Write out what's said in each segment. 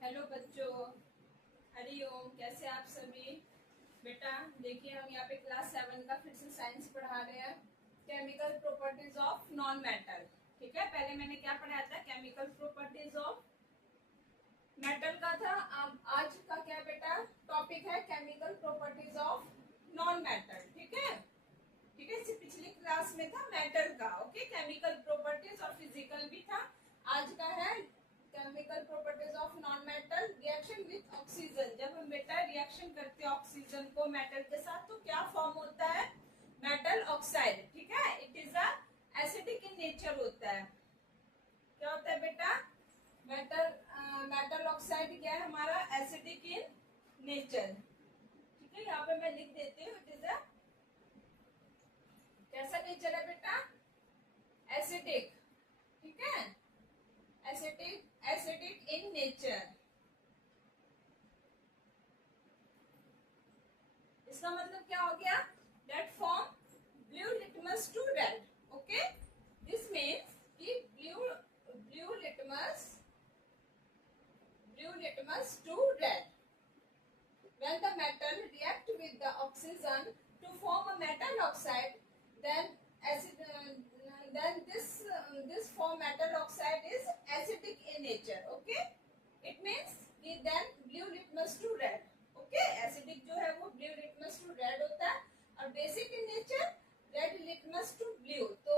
Hello बच्चों, हरिओम। कैसे आप सभी? बेटा देखिए, हम यहाँ पे क्लास 7 का फिर से साइंस पढ़ा रहे हैं। Chemical properties of non metal. ठीक है, पहले मैंने क्या पढ़ाया था? केमिकल प्रॉपर्टीज ऑफ मेटल का था। अब आज का क्या बेटा टॉपिक है? Chemical properties of non metal. ठीक है, ठीक है। इससे पिछली क्लास में था मेटल का, ओके, केमिकल प्रॉपर्टीज और फिजिकल भी था। आज का है chemical properties of non metal, reaction with oxygen. जब हम बेटा रिएक्शन करते हैं ऑक्सीजन को मेटल के साथ तो क्या फॉर्म होता है? Metal oxide. ठीक है, it is a acidic in nature होता है। क्या होता है बेटा? मेटल ऑक्साइड क्या है हमारा? Acidic in nature. ठीक है, यहाँ पे मैं लिख देती हूँ। इट इज अ कैसा नेचर है बेटा? एसिडिक। ठीक है, एसिडिक इन नेचर। इसका मतलब क्या हो गया? That form blue litmus to red. Okay, this means कि blue litmus to red. When the metal react with the oxygen to form a metal oxide, then this form metal oxide is acidic in nature. Okay, it means कि then blue litmus to red. Okay, acidic जो है वो blue litmus to red होता है और basic in nature red litmus to blue. तो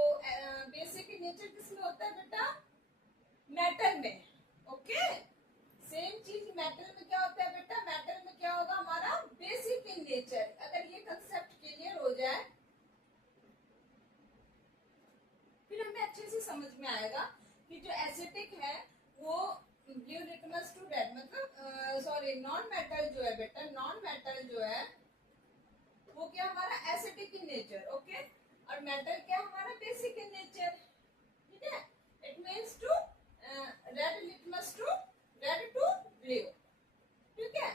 basic in nature किसमें होता है बेटा? मेटल में। ओके, सेम चीज मेटल में क्या होता है बेटा? मेटल में क्या होगा हमारा? Basic in nature. अगर ये कंसेप्ट क्लियर हो जाए फिर हमें अच्छे से समझ में आएगा कि जो एसिडिक है वो ब्लू लिटमस टू रेड, मतलब सॉरी, नॉन मेटल जो है बेटा, नॉन मेटल जो है वो क्या हमारा? Acidic in nature. ओके, और मेटल क्या हमारा? Basic in nature. ठीक है, it means to red litmus to red to blue. ठीक है,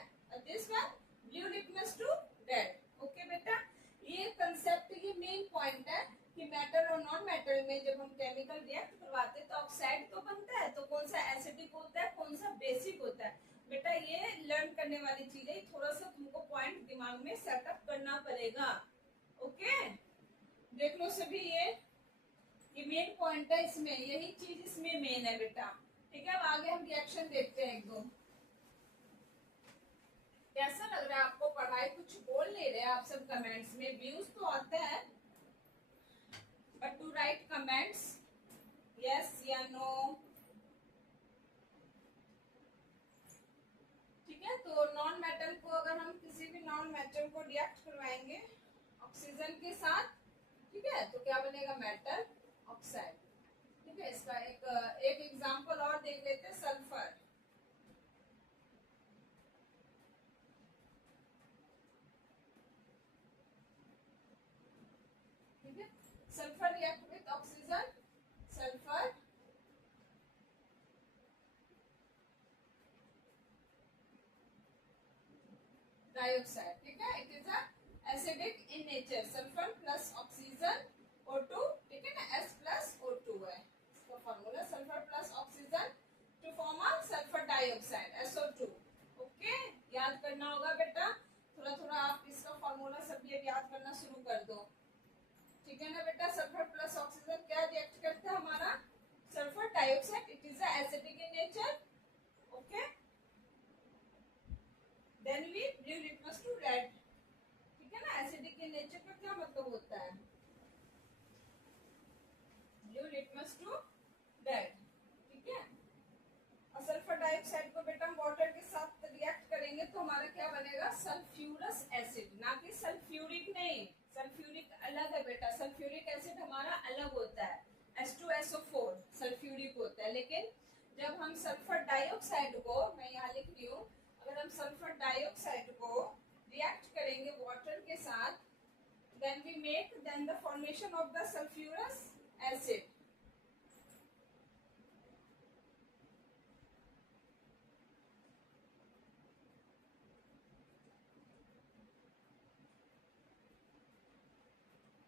this one blue litmus to red. Okay बेटा, ये कंसेप्ट, ये मेन पॉइंट है कि मेटल और नॉन मेटल में जब हम केमिकल रिएक्ट करवाते हैं तो ऑक्साइड तो बनता है, तो कौन सा एसिडिक होता है, कौन सा बेसिक होता है? बेटा ये लर्न करने वाली चीज है, थोड़ा सा तुमको पॉइंट दिमाग में सेटअप करना पड़ेगा। ओके, देख लो सभी, ये मेन पॉइंट है, इसमें यही चीज इसमें मेन है बेटा। ठीक है, अब आगे हम रिएक्शन देखते हैं एक दो। कैसा लग रहा है आपको पढ़ाई? कुछ बोल नहीं रहे आप सब कमेंट्स में। व्यूज तो आता है but to write comments yes या नो। ठीक है, तो नॉन मेटल को, अगर हम किसी भी नॉन मेटल को रिएक्ट करवाएंगे ऑक्सीजन के साथ, ठीक है, तो क्या बनेगा? Metal oxide. ठीक है, इसका एक एग्जांपल और देख लेते हैं, सल्फर। ठीक है, sulphur react with oxygen, sulphur dioxide. ठीक है, it is acidic in nature. Sulphur plus oxygen O2, ठीक है ना, S प्लस O2 है इसका formula. Sulphur plus oxygen to form a sulphur dioxide SO2। Okay, याद करना होगा बेटा, थोड़ा थोड़ा आप इसका फॉर्मूला सब ये याद करना शुरू कर दो। ठीक है ना बेटा, सल्फर प्लस ऑक्सीजन क्या रिएक्ट करता है हमारा? Sulphur dioxide. It is acidic in nature. Okay, then we blue litmus to red. ठीक है ना, एसिडिक इन नेचर का क्या मतलब होता है? Blue litmus to red. ठीक है, और सल्फर डाइऑक्साइड को बेटा हम वाटर के साथ रिएक्ट करेंगे तो हमारा क्या बनेगा? सल्फ्यूरस एसिड, ना कि सल्फ्यूरिक नहीं। सल्फ्यूरिक अलग है बेटा, सल्फ्यूरिक एसिड हमारा अलग होता है, H2SO4 सल्फ्यूरिक होता है। लेकिन जब हम सल्फर डाइऑक्साइड को, मैं यहाँ लिख रही हूँ, अगर हम सल्फर डाइऑक्साइड को रिएक्ट करेंगे वाटर के साथ, then the formation of the sulfurous acid।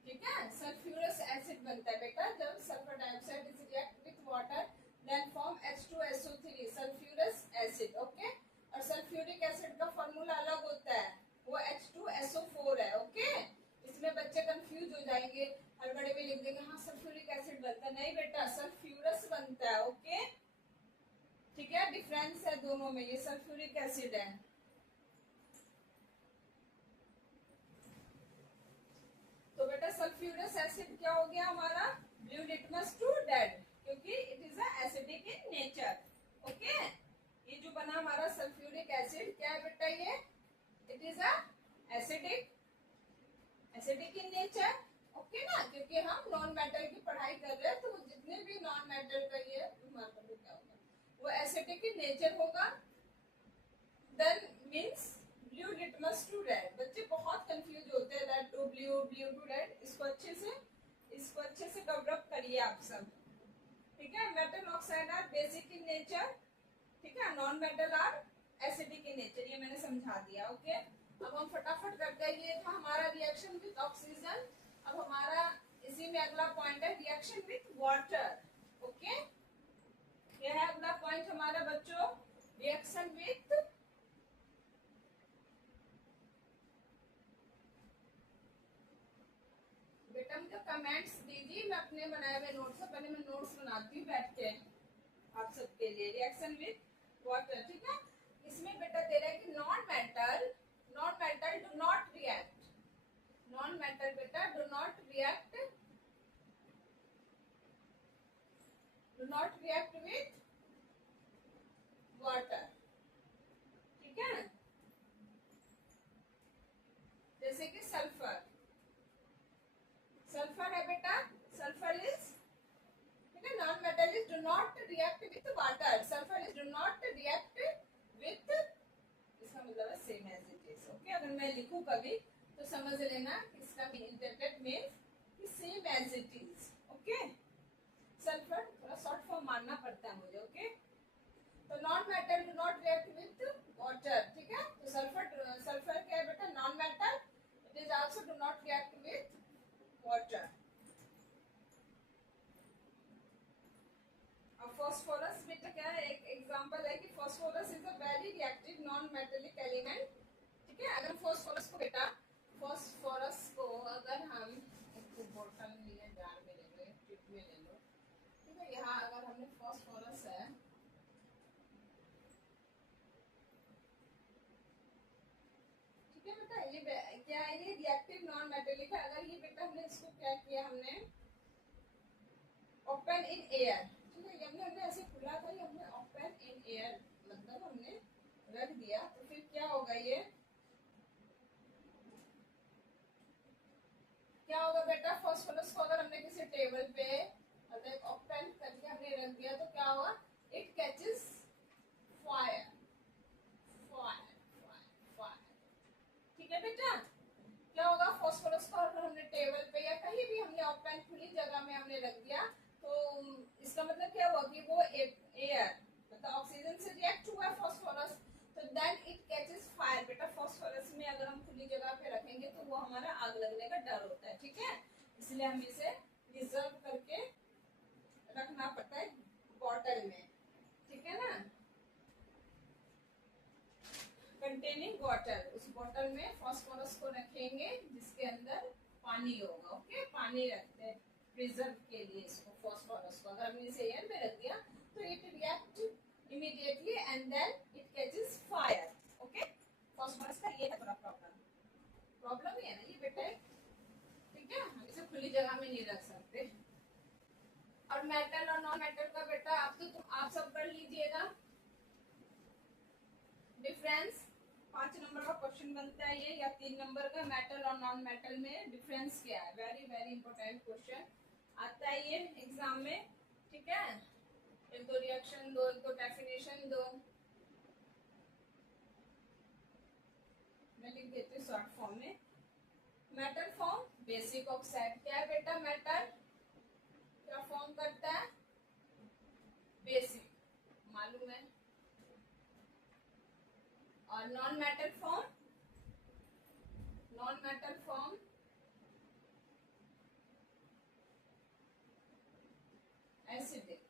ठीक है, सल्फ्यूरस एसिड बनता है बेटा जब sulphur dioxide is react with water, then form H2SO3 sulphurous acid. Okay, जाएंगे, हड़बड़े में लिख देंगे हाँ सल्फ्यूरिक एसिड बनता है, नहीं बेटा सल्फ्यूरस बनता है। ओके ठीक है, डिफरेंस है दोनों में, ये सल्फ्यूरिक एसिड है। तो बेटा सल्फ्यूरस एसिड क्या हो गया हमारा, ब्लू लिटमस टू रेड, क्योंकि it is acidic in nature. Okay, ये जो बना हमारा सल्फ्यूरिक एसिड क्या है बेटा, ये it is acidic, acidic in nature. Okay ना, क्योंकि हम नॉन मेटल की पढ़ाई कर रहे हैं, तो जितने भी नॉन मेटल का ये क्या होगा, वो एसिडिक इन नेचर होगा। Then means blue litmus to red. बच्चे बहुत कंफ्यूज होते हैं, red to blue, blue to red. इसको अच्छे से कवर अप करिए आप सब। ठीक है, metal oxide are basic in nature, ठीक है, non metal are acidic in nature, ये मैंने समझा दिया। ओके, अब हम फटाफट करते हैं, ये था हमारा रिएक्शन विद ऑक्सीजन। अब हमारा इसी में अगला पॉइंट है रिएक्शन विद वाटर। ओके, ये है अगला पॉइंट हमारा बच्चों, रिएक्शन विद बेटा मुझे कमेंट्स दीजिए, मैं अपने बनाए हुए नोट्स से पहले मैं नोट्स बनाती हूँ बैठ के आप सबके लिए। रिएक्शन विद वाटर, ठीक है, इसमें बेटा दे रहा है कि non metal do not react, non metal बेटा do not react with water. ठीक है, जैसे कि सल्फर, सल्फर है बेटा, सल्फर इज, ठीक है, non metal is do not react with water, sulphur is do not react with, इसका मतलब है same as it is. Okay, अगर मैं लिखूं कभी तो समझ लेना इसका interpret means same as it is. Okay, sulphur थोड़ा शॉर्ट फॉर्म मानना पड़ता है मुझे। ओके, तो non metal do not react with water, ठीक है, तो सल्फर क्या है बेटा, non metal, it is also do not react with water. अब फास्फोरस बेटा क्या है, एक एग्जांपल है कि phosphorus is a very reactive non metallic element. ठीक है, अगर फास्फोरस को अगर हम एक बोतल में जार में ले लो, एक ट्यूब में ले लो, ठीक है, यहाँ अगर हमने फास्फोरस है, ठीक है बेटा, ये क्या है, ये रिएक्टिव नॉन मेटेलिक है। अगर ये बेटा हमने इसको क्या किया, हमने ओपन इन एयर, ठीक है, हमने ऐसे खुला था, ये हमने ओपन इन एयर मतलब हमने रख दिया, तो फिर क्या होगा, ये क्या होगा बेटा, फास्फोरस को अगर हमने किसी टेबल पे मतलब ओपन करके हमने रख दिया तो क्या होगा, it catches fire, fire fire. ठीक है बेटा, क्या होगा, फास्फोरस को अगर हमने टेबल पे या कहीं भी हमने ओपन खुली जगह में हमने रख दिया, तो इसका मतलब क्या हुआ कि वो एयर मतलब ऑक्सीजन से रिएक्ट हुआ फास्फोरस, तो देन इट कैचेस फायर। बेटा फास्फोरस में अगर हम खुली जगह पे रखेंगे तो वो हमारा आग लगने का डर होता है, ठीक है, इसलिए हम इसे रिजर्व करके रखना पड़ता है बॉटल में, ठीक है ना, कंटेनिंग वाटर। उस बॉटल में फास्फोरस को रखेंगे जिसके अंदर पानी होगा। ओके, पानी रखते हैं प्रिजर्व के लिए इसको, फास्फोरस को अगर हमने इसे एयर में रख दिया तो it react immediately and then it catches fire. Okay, phosphorus का ये है थोड़ा प्रॉब्लम ही है ना ये बेटा, ठीक है, हम इसे खुली जगह में नहीं रख सकते। और मेटल और नॉन मेटल का बेटा आप सब कर लीजिएगा डिफरेंस। 5 नंबर का क्वेश्चन बनता है ये, या 3 नंबर का, मेटल और नॉन मेटल में डिफरेंस क्या है, वेरी वेरी इंपॉर्टेंट क्वेश्चन आता है ये एग्जाम में। ठीक है, एक दो रिएक्शन दो, एक दो डेफिनेशन दो, मैं लिख देती हूँ शॉर्ट फॉर्म में। मेटल फॉर्म बेसिक ऑक्साइड, क्या है बेटा, मेटल क्या फॉर्म करता है, बेसिक, मालूम है। और नॉन मेटल फॉर्म एसिडिक,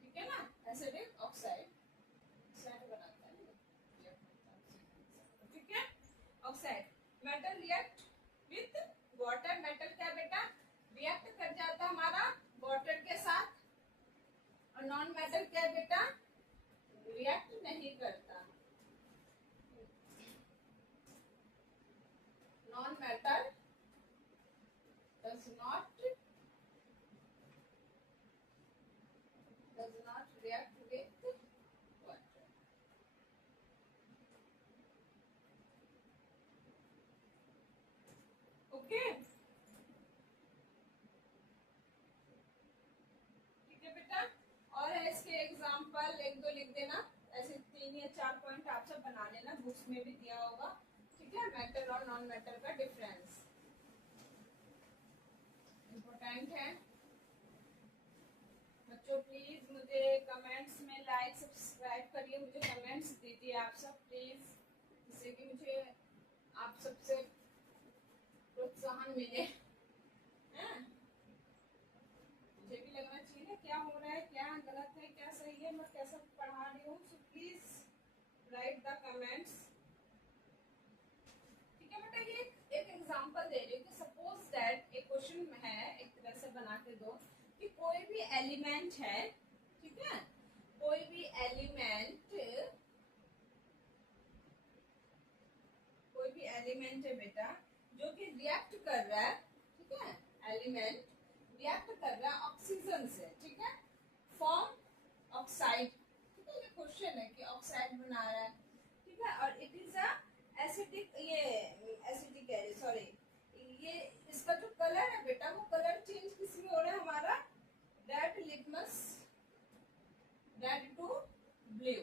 ठीक है ना, एसिडिक ऑक्साइड बनाता है, ठीक है, ऑक्साइड। मेटल रिएक्ट हमारा वाटर के साथ, और नॉन मेटल क्या है बेटा, रिएक्ट नहीं करता। Non metal does not react with water. Okay, ठीक है बेटा। और है इसके एग्जाम्पल एक दो लिख देना, ऐसे 3 या 4 पॉइंट आप सब बना लेना, बुक्स में भी दिया होगा, ठीक है। मेटल और नॉन मेटल का डिफरेंस इम्पोर्टेंट है बच्चों। प्लीज मुझे कमेंट्स में लाइक सब्सक्राइब करिए, मुझे कमेंट्स दीजिए आप सब प्लीज, जिससे कि मुझे आप सबसे प्रोत्साहन मिले, हैं? मुझे भी लगना चाहिए ना क्या हो रहा है, क्या गलत है, क्या सही है, मैं कैसा पढ़ा रही हूँ। So please right the comments, ठीक है बेटा। ये एक एग्जांपल दे रही हूँ कि सपोज दैट एक क्वेश्चन है, एक तरह से बना के दो कि कोई भी एलिमेंट है, ठीक है, कोई भी एलिमेंट है बेटा जो कि रिएक्ट कर रहा है, ठीक है, एलिमेंट रिएक्ट कर रहा है ऑक्सीजन से, ठीक है, फॉर्म ऑक्साइड, ठीक है। ये क्वेश्चन है कि ऑक्साइड बना रहा है, ठीक है, और इट इज अ एसिडिक, ये एसिडिक है, सॉरी, ये इसका जो कलर है बेटा वो कलर चेंज किसमें हो रहा है हमारा, red litmus, red to blue,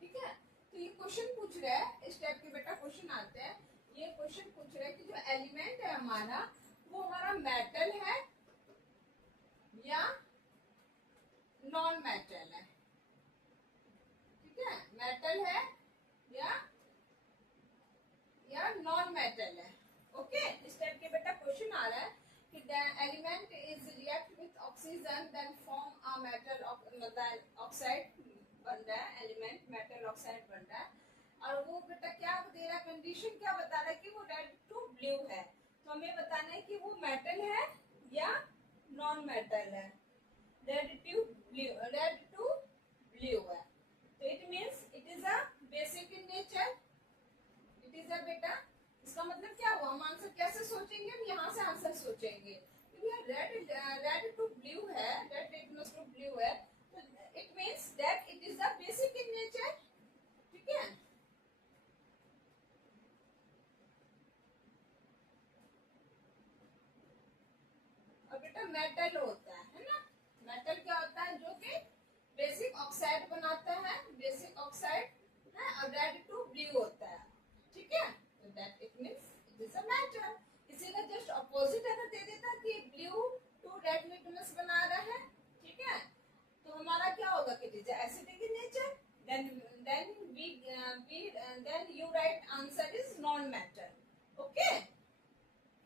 ठीक है। तो ये क्वेश्चन पूछ रहा है, इस टाइप के बेटा क्वेश्चन आते हैं, ये क्वेश्चन पूछ रहा है कि जो एलिमेंट है हमारा वो हमारा मेटल है या नॉन मेटल है, ठीक है, मेटल है या नॉन मेटल है, ओके। इस टाइप के बेटा क्वेश्चन आ रहा है कि the element is react with oxygen then form a metal oxide बन रहा है, एलिमेंट मेटल ऑक्साइड बन रहा है, और वो बेटा क्या दे रहा है, कंडीशन क्या बता रहा है कि वो रेड टू ब्लू है, तो हमें बताना है कि वो मेटल है या नॉन मेटल है, रेड टू ब्लू है, तो it means it is a basic in nature, it is a बेटा, इसका मतलब क्या हुआ, हम आंसर कैसे सोचेंगे, हम यहाँ से आंसर सोचेंगे, रेड टू ब्लू है, रेड लिटमस टू ब्लू है, तो it means that it is the basic in nature, ठीक है। और बेटा मेटल होता है ना, मेटल क्या होता है, जो कि बेसिक ऑक्साइड बनाता है, बेसिक ऑक्साइड है, और रेड टू ब्लू होता है, ठीक है, तो that it means it is a metal. इसी का जस्ट अपोजिट अगर दे देता कि ब्लू टू रेड लिटमस बना रहा है, ठीक है, तो हमारा क्या होगा कि it is acidic in nature, then you write answer is non metal, okay,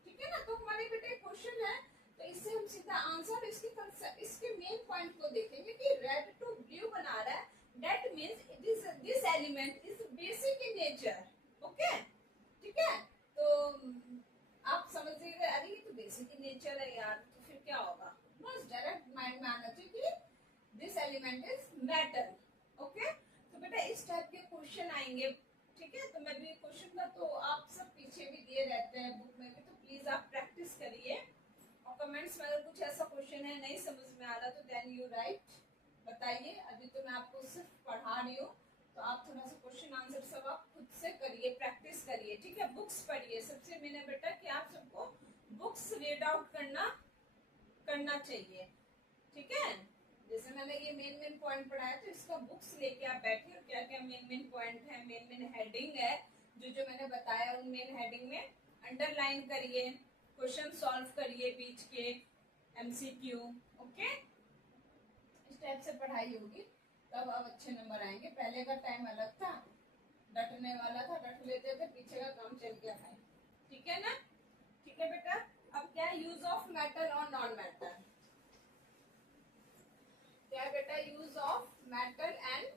ठीक है ना। तो हमारे बेटे क्वेश्चन है, तो इससे हम सीधा आंसर इसके मेन पॉइंट को देखेंगे कि रेड टू ब्लू बना रहा है, that means it is this element is basic in nature, okay, ठीक है। तो आप समझिएगा, अरे ये तो बेसिक इन नेचर है यार, तो फिर क्या होगा, बस डायरेक्ट माइंड में आना चाहिए कि this element is metal, okay. तो बेटा इस टाइप के क्वेश्चन आएंगे, ठीक है, तो मैं भी क्वेश्चन का तो आप सब पीछे भी दिए रहते हैं बुक में भी, तो प्लीज आप प्रैक्टिस करिए, और कमेंट्स में अगर कुछ ऐसा क्वेश्चन है नहीं समझ में आ रहा तो देन यू राइट, बताइए। अभी तो मैं आपको सिर्फ पढ़ा रही हूँ, तो आप थोड़ा सा क्वेश्चन आंसर सब आप खुद से करिए, प्रैक्टिस करिए, ठीक है, बुक्स पढ़िए, सबसे मैंने बेटा कि आप सबको बुक्स रीड आउट करना चाहिए, ठीक है। जैसे मैंने ये मेन पॉइंट पढ़ाया, तो इसका बुक्स लेके आप बैठिए, और क्या क्या मेन पॉइंट है, मेन हेडिंग है, जो मैंने बताया उन मेन हेडिंग में अंडरलाइन करिए, क्वेश्चन सॉल्व करिए बीच के, एमसीक्यू, ओके। इस टाइप से पढ़ाई होगी तब अब अच्छे नंबर आएंगे। पहले का टाइम अलग था, डटने वाला था, डट लेते थे, पीछे का काम चल गया भाई, ठीक है ना, ठीक है बेटा। अब क्या यूज ऑफ मेटल और नॉन मेटल, क्या बेटा use of metal and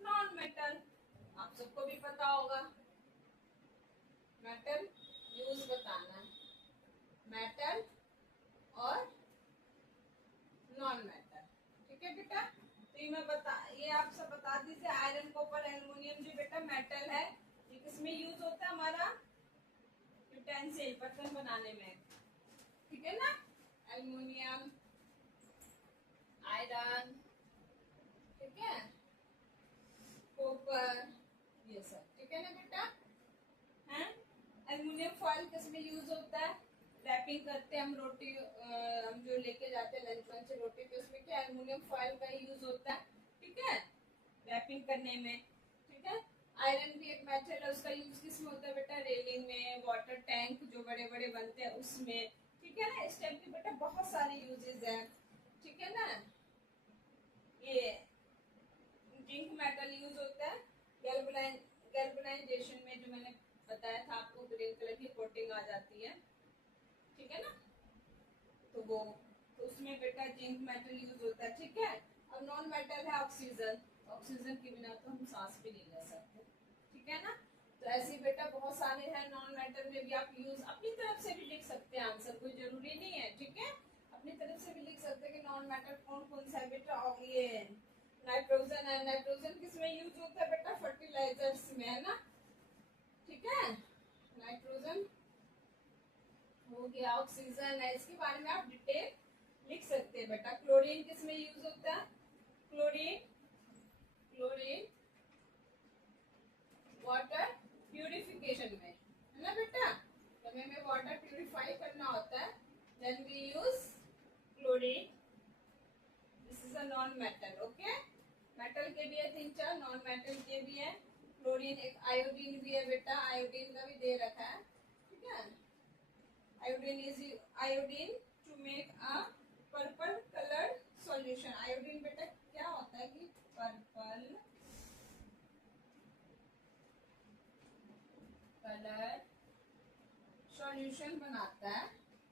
non metal, आप सबको भी पता होगा, मेटल यूज बताना है, मेटल और नॉन मेटल। ठीक है बेटा, तो ये आप सब बता दीजिए। आयरन, कॉपर, एल्युमिनियम जो बेटा मेटल है, ये किसमें यूज होता है? हमारा यूटेंसिल, बर्तन बनाने में। ठीक है ना, एल्युमिनियम, आयरन, ठीक है, कॉपर, ये सब। ठीक है ना बेटा, हैं? एल्युमिनियम फॉइल किसमें यूज होता है? रैपिंग करते हैं हम रोटी, हम जो लेके जाते हैं लंच वंच रोटी पे, उसमें क्या एल्युमिनियम फॉइल का यूज होता है। ठीक है, रैपिंग करने में। ठीक है, आयरन भी एक मेटल है, उसका यूज किसमें होता है बेटा? रेलिंग में, वाटर टैंक जो बड़े बड़े बनते हैं उसमें। ठीक है ना, इस टाइप के बेटा बहुत सारे यूजेस हैं। ठीक है ना, ये जिंक मेटल यूज होता है गैल्वेनाइजेशन में, जो मैंने बताया था आपको, ग्रीन कलर की कोटिंग आ जाती है। ठीक है ना, तो वो, तो उसमें बेटा जिंक मेटल यूज होता है। ठीक है, अब नॉन मेटल है ऑक्सीजन। ऑक्सीजन के बिना तो हम सांस भी नहीं ले सकते। ठीक है ना, तो ऐसे ही बेटा बहुत सारे हैं। नॉन मेटल में भी आप यूज अपनी तरफ से भी लिख सकते हैं, आंसर कोई जरूरी नहीं है। ठीक है, अपनी तरफ से भी लिख सकते हैं कि नॉन मेटल कौन कौन सा है बेटा। और ये नाइट्रोजन है, नाइट्रोजन किसमें यूज होता है बेटा? फर्टिलाइजर्स में, है ना। ठीक है, नाइट्रोजन हो गया। ऑक्सीजन है, इसके बारे में आप डिटेल लिख सकते हैं बेटा। क्लोरीन किसमें यूज होता है? क्लोरीन, क्लोरीन वाटर प्यूरिफिकेशन में, है ना बेटा। जब हमें वाटर प्यूरिफाई करना होता है, then we use chlorine. This is a non metal. Okay, metal के भी है 3-4, नॉन मेटल के भी है। क्लोरीन, एक आयोडीन भी है बेटा, आयोडीन का भी दे रखा है। ठीक है, iodine is iodine to make a purple colored solution। iodine बेटा क्या होता है कि पर्पल कलर सॉल्यूशन बनाता है।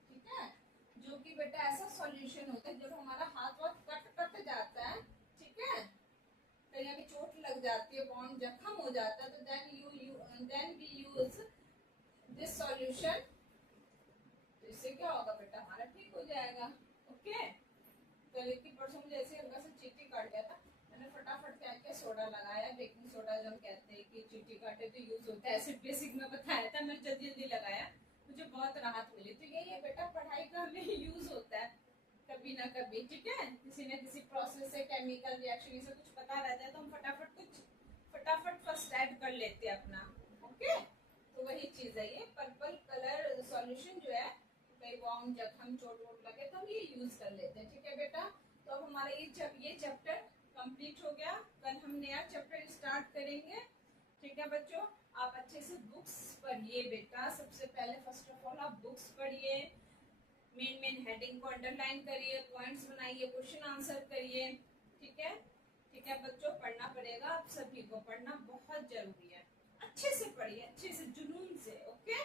ठीक है, जो कि बेटा ऐसा सॉल्यूशन होता है जब हमारा हाथ वाथ कट जाता है, ठीक है, कहीं भी चोट लग जाती है, बॉन्ड जख्म हो जाता है, तो then we use this solution. तो इससे क्या होगा बेटा? हमारा ठीक हो जाएगा। ओके, कल की परसों मुझे ऐसे हल्का सा चींटी काट गया था, मैंने फटाफट क्या किया, सोडा लगाया, बेकिंग सोडा जो हम कहते हैं कि चींटी काटे तो यूज होता है, ऐसे बेसिक में बताया था, मैंने जल्दी जल्दी लगाया, मुझे बहुत राहत मिली। तो यही है बेटा, पढ़ाई का हमें यूज होता है कभी ना कभी। ठीक है, किसी न किसी प्रोसेस से, केमिकल रिएक्शन से कुछ पता रहता है तो हम फटाफट फर्स्ट ऐड कर लेते हैं अपना। ओके, तो वही चीज है, ये पर्पल कलर सॉल्यूशन जो है, कई बॉन्ड जख्म चोट वोट लगे तो हम ये यूज कर लेते हैं। ठीक है बेटा, तो अब हमारा ये चैप्टर कंप्लीट हो गया। कल हम नया चैप्टर स्टार्ट करेंगे। ठीक है बच्चों, आप अच्छे से बुक्स पढ़िए बेटा। सबसे पहले फर्स्ट ऑफ ऑल आप बुक्स पढ़िए, मेन हेडिंग को अंडरलाइन करिए, पॉइंट्स बनाइए, क्वेश्चन आंसर करिए। ठीक है बच्चों, पढ़ना पड़ेगा, आप सभी को पढ़ना बहुत जरूरी है। अच्छे से पढ़िए, अच्छे से, जुनून से। ओके।